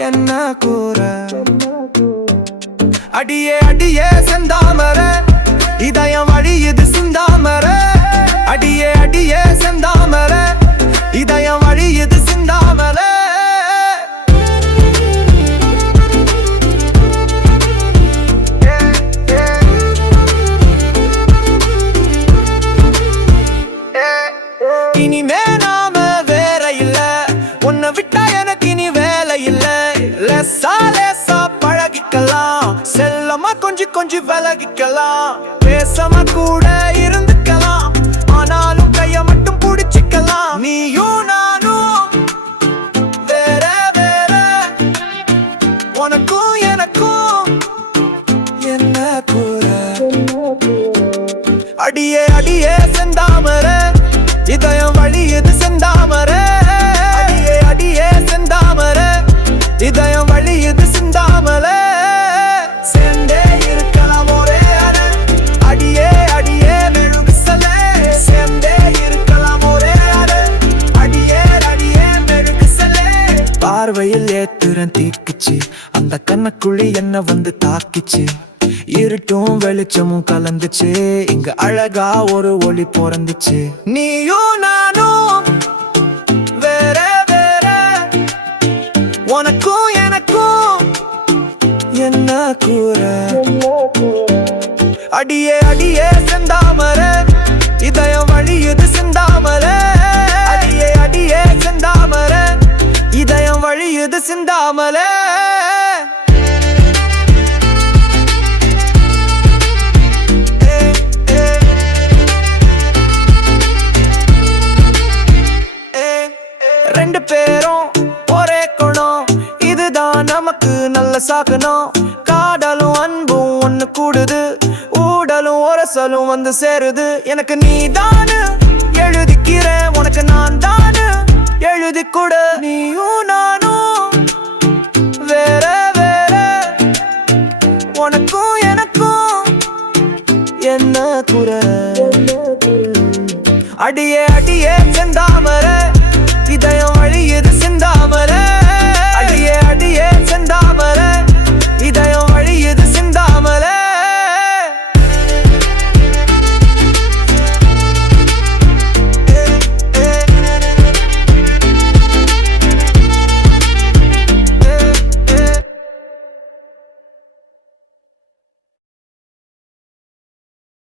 என்ன கூற? அடியே அடியே செந்தாமர. இதயம் வழியுது சிந்தாமர. அடியே அடியே செந்தாமர. இதயம் வழியுது சிந்தாமர. இனிமே லேசா லேசா பழகிக்கலாம். செல்லமா கொஞ்சி கொஞ்சி விலகிக்கலாம். பேசாம கூட இரு பார்வையில் ஏத்துறன் தீக்குச்சு. அந்த கண்ணக்குழி என்ன வந்து தாக்கிச்சு. இருட்டும் வெளிச்சமும் கலந்துச்சு. இங்க அழகா ஒரு ஒளி பிறந்துச்சு. நீயும் நானும் வேற வேற. உனக்கும் எனக்கும் என்ன கூற? அடியே அடியே செந்தாமர. சாக்கணும். காடலும் அன்பும் ஒன்று கூடுது. ஊடலும் உரசலும் வந்து சேருது. எனக்கு நீ தானு எழுதிக்கிற உனக்கு நான் தானு எழுதி கொடு நீயும் நானும் வேற வேற. உனக்கும் எனக்கும் என்ன குறை? அடியே அடியே செந்தாமரை.